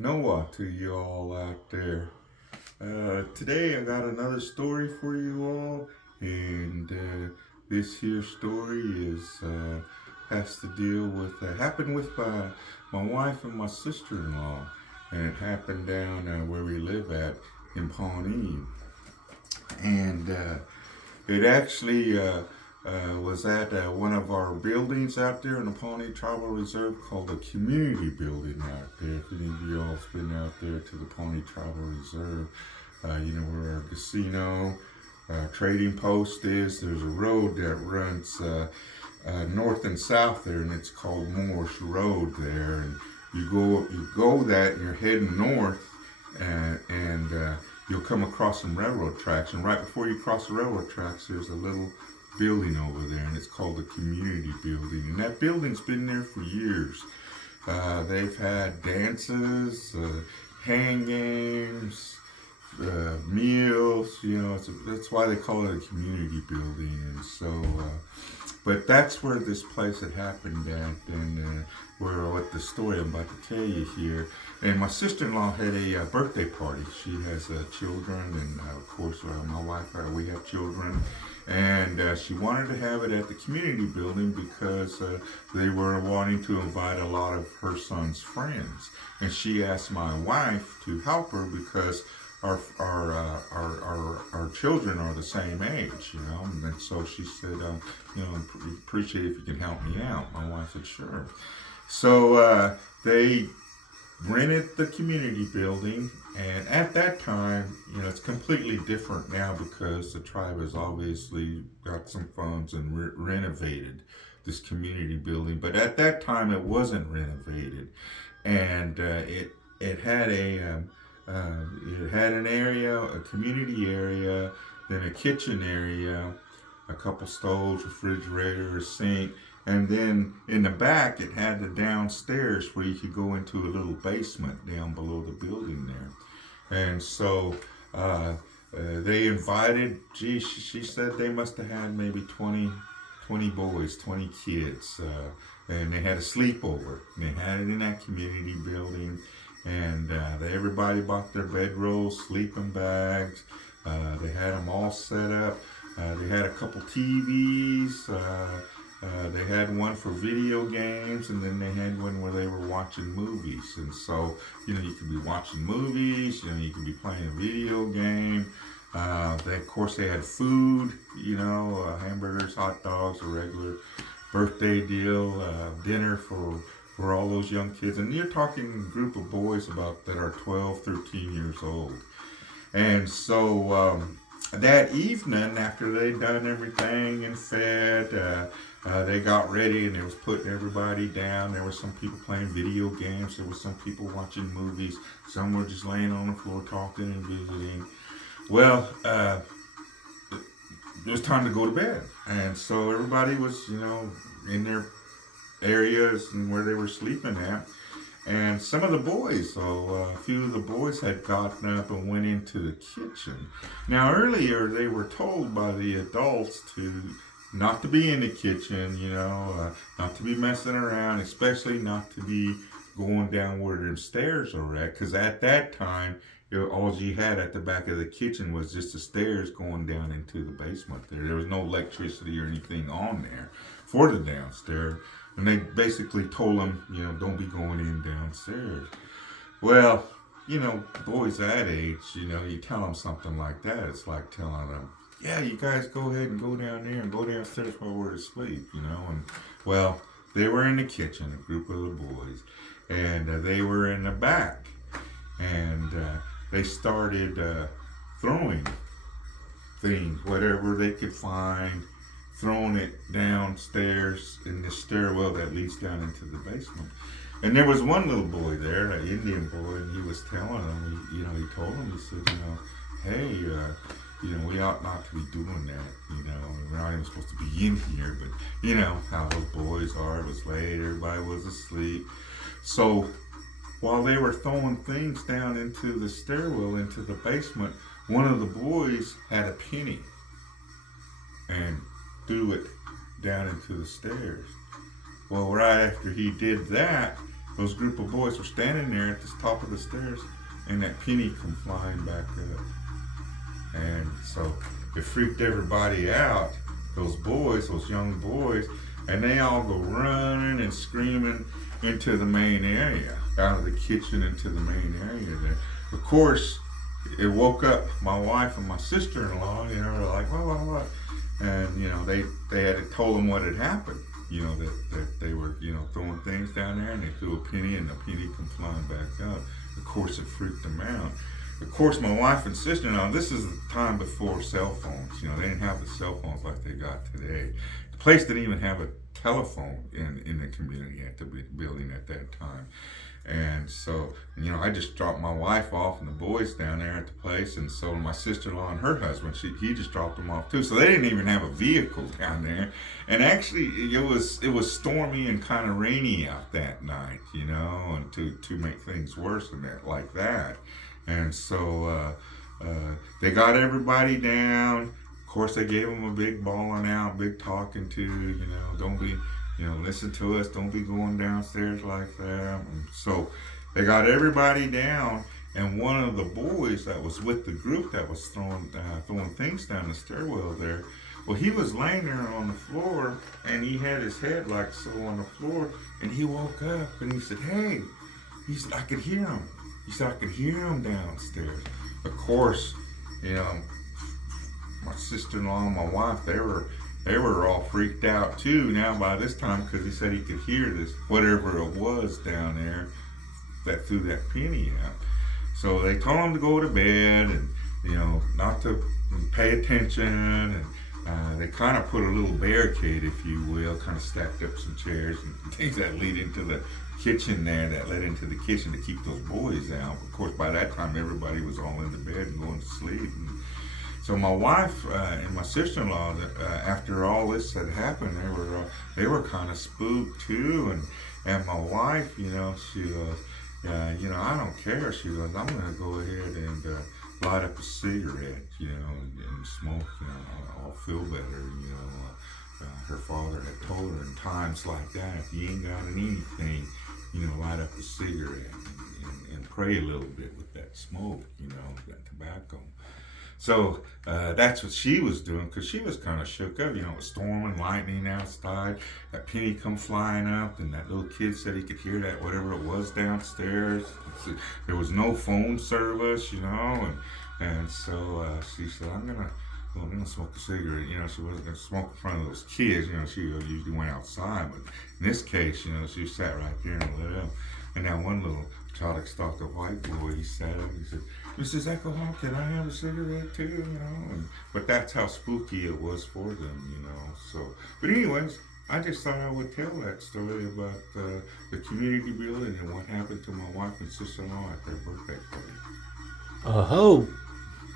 Noah to you all out there. Today I got another story for you all, and this here story is has to deal with happened with my wife and my sister-in-law, and it happened down where we live at in Pawnee, and it actually was at one of our buildings out there in the Pawnee Tribal Reserve called the Community Building out there. If any of you all's been out there to the Pawnee Tribal Reserve, you know where our casino, trading post is. There's a road that runs north and south there, and it's called Morse Road there. And you go that, and you're heading north, and you'll come across some railroad tracks. And right before you cross the railroad tracks, there's a little building over there, and it's called the Community Building. And that building's been there for years. They've had dances, hand games, meals. You know, that's why they call it a community building. And so, but that's where this place had happened at, and where what the story I'm about to tell you here. And my sister-in-law had a birthday party. She has children, and of course, my wife, we have children. And she wanted to have it at the community building because they were wanting to invite a lot of her son's friends. And she asked my wife to help her because our children are the same age, you know. And so she said, you know, appreciate if you can help me out. My wife said, sure. So they rented the community building, and at that time, you know, it's completely different now because the tribe has obviously got some funds and renovated this community building. But at that time, it wasn't renovated, and it had an area, a community area, then a kitchen area, a couple stoves, refrigerator, a sink. And then in the back, it had the downstairs where you could go into a little basement down below the building there. And so they invited, she said they must have had maybe 20 boys, 20 kids. And they had a sleepover. And they had it in that community building. And everybody bought their bedrolls, sleeping bags. They had them all set up. They had a couple TVs. They had one for video games, and then they had one where they were watching movies. And so, you know, you could be watching movies, you know, you could be playing a video game. Of course, they had food, you know, hamburgers, hot dogs, a regular birthday deal, dinner for all those young kids. And you're talking a group of boys that are 12, 13 years old. And so that evening, after they'd done everything and fed, they got ready, and they was putting everybody down. There were some people playing video games. There were some people watching movies. Some were just laying on the floor talking and visiting. Well, it was time to go to bed. And so everybody was, you know, in their areas and where they were sleeping at. And some of the boys, so a few of the boys had gotten up and went into the kitchen. Now, earlier they were told by the adults not to be in the kitchen, you know, not to be messing around, especially not to be going down where the stairs are at. Because at that time, all you had at the back of the kitchen was just the stairs going down into the basement there. There was no electricity or anything on there for the downstairs. And they basically told them, you know, don't be going in downstairs. Well, you know, boys that age, you know, you tell them something like that, it's like telling them, yeah, you guys go ahead and go down there and go downstairs while we're asleep, you know. And well, they were in the kitchen, a group of the boys, and they were in the back, and they started throwing things, whatever they could find, throwing it downstairs in the stairwell that leads down into the basement. And there was one little boy there, an Indian boy, and he was telling them, he told them, he said, you know, hey, you know, we ought not to be doing that, you know, we're not even supposed to be in here, but you know how those boys are, it was late, everybody was asleep. So while they were throwing things down into the stairwell, into the basement, one of the boys had a penny and threw it down into the stairs. Well, right after he did that, those group of boys were standing there at the top of the stairs, and that penny come flying back up. And so it freaked everybody out, those boys, those young boys, and they all go running and screaming into the main area, out of the kitchen into the main area there. Of course, it woke up my wife and my sister-in-law, they're like, what? And, they had told them what had happened, that they were, throwing things down there, and they threw a penny, and the penny come flying back up. Of course, it freaked them out. Of course, my wife and sister-in-law, this is the time before cell phones. They didn't have the cell phones like they got today. The place didn't even have a telephone in the community at the building at that time. And so, I just dropped my wife off and the boys down there at the place, and so my sister-in-law and her husband, he just dropped them off too. So they didn't even have a vehicle down there. And actually, it was stormy and kind of rainy out that night, and to make things worse than that, like that. And so they got everybody down. Of course, they gave them a big bawling out, big talking to, don't be, listen to us, don't be going downstairs like that. And so they got everybody down, and one of the boys that was with the group that was throwing things down the stairwell there, well, he was laying there on the floor, and he had his head like so on the floor, and he woke up, and he said, hey, I could hear him. He said, I could hear him downstairs. Of course, my sister-in-law and my wife, they were all freaked out too now by this time, because he said he could hear this, whatever it was down there that threw that penny out. So they told him to go to bed and, not to pay attention. And they kind of put a little barricade, if you will, kind of stacked up some chairs and things that lead into the kitchen there, that led into the kitchen to keep those boys out. Of course, by that time, everybody was all in the bed and going to sleep. And so my wife and my sister-in-law, after all this had happened, they were kind of spooked too. And my wife, she goes, I don't care. She goes, I'm going to go ahead and light up a cigarette, and smoke. I'll feel better. Her father had told her in times like that, if you ain't got anything, light up a cigarette and pray a little bit with that smoke, that tobacco. So that's what she was doing, because she was kind of shook up. It was storming, lightning outside. That penny come flying up, and that little kid said he could hear that, whatever it was downstairs. There was no phone service, and so she said, I'm gonna smoke a cigarette. She wasn't gonna smoke in front of those kids. She usually went outside, but in this case, she sat right there and lit up. And that one little childish stalker white boy, he sat up. He said, Mrs. EchoHawk, can I have a cigarette too? But that's how spooky it was for them. So, but anyways, I just thought I would tell that story about the community building and what happened to my wife and sister-in-law at their birthday party. Oh.